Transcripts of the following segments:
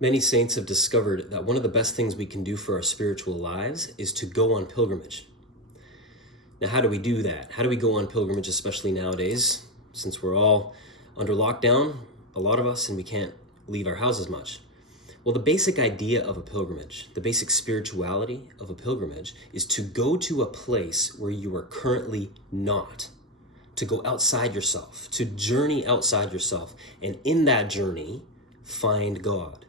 Many saints have discovered that one of the best things we can do for our spiritual lives is to go on pilgrimage. Now, how do we do that? How do we go on pilgrimage, especially nowadays, since we're all under lockdown, a lot of us, and we can't leave our houses much? Well, the basic idea of a pilgrimage, the basic spirituality of a pilgrimage, is to go to a place where you are currently not, to go outside yourself, to journey outside yourself, and in that journey, find God.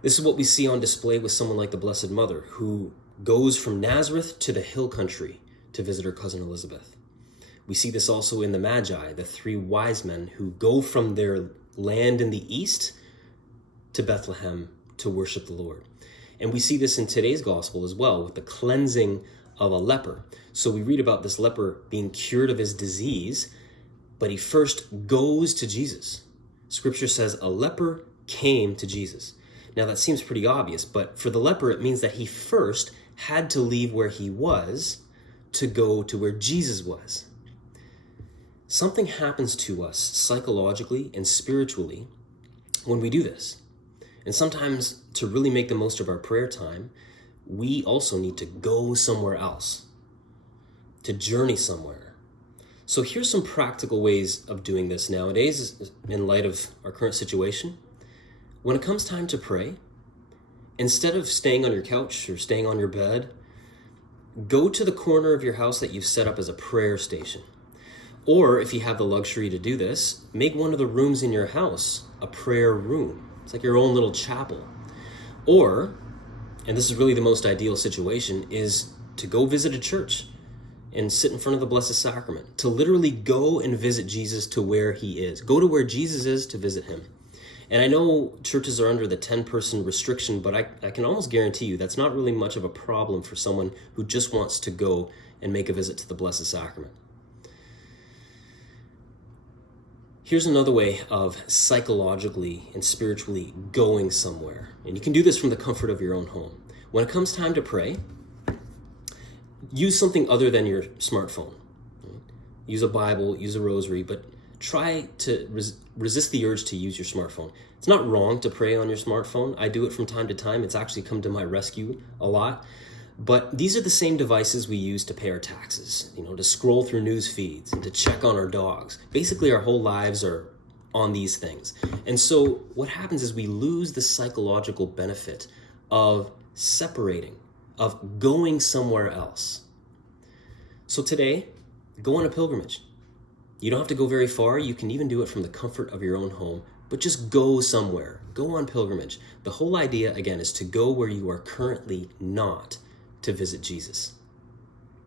This is what we see on display with someone like the Blessed Mother, who goes from Nazareth to the hill country to visit her cousin Elizabeth. We see this also in the Magi, the three wise men who go from their land in the east to Bethlehem to worship the Lord. And we see this in today's gospel as well, with the cleansing of a leper. So we read about this leper being cured of his disease, but he first goes to Jesus. Scripture says a leper came to Jesus. Now that seems pretty obvious, but for the leper, it means that he first had to leave where he was to go to where Jesus was. Something happens to us psychologically and spiritually when we do this. And sometimes to really make the most of our prayer time, we also need to go somewhere else, to journey somewhere. So here's some practical ways of doing this nowadays in light of our current situation. When it comes time to pray, instead of staying on your couch or staying on your bed, go to the corner of your house that you've set up as a prayer station. Or if you have the luxury to do this, make one of the rooms in your house a prayer room. It's like your own little chapel. Or, and this is really the most ideal situation, is to go visit a church and sit in front of the Blessed Sacrament. To literally go and visit Jesus to where he is. Go to where Jesus is to visit him. And I know churches are under the 10-person restriction, but I can almost guarantee you that's not really much of a problem for someone who just wants to go and make a visit to the Blessed Sacrament. Here's another way of psychologically and spiritually going somewhere. And you can do this from the comfort of your own home. When it comes time to pray, use something other than your smartphone. Use a Bible, use a rosary, but try to resist the urge to use your smartphone. It's not wrong to pray on your smartphone. I do it from time to time. It's actually come to my rescue a lot. But these are the same devices we use to pay our taxes, to scroll through news feeds and to check on our dogs. Basically, our whole lives are on these things. And so what happens is we lose the psychological benefit of separating, of going somewhere else. So today, go on a pilgrimage. You don't have to go very far. You can even do it from the comfort of your own home, but just go somewhere. Go on pilgrimage. The whole idea, again, is to go where you are currently not, to visit Jesus.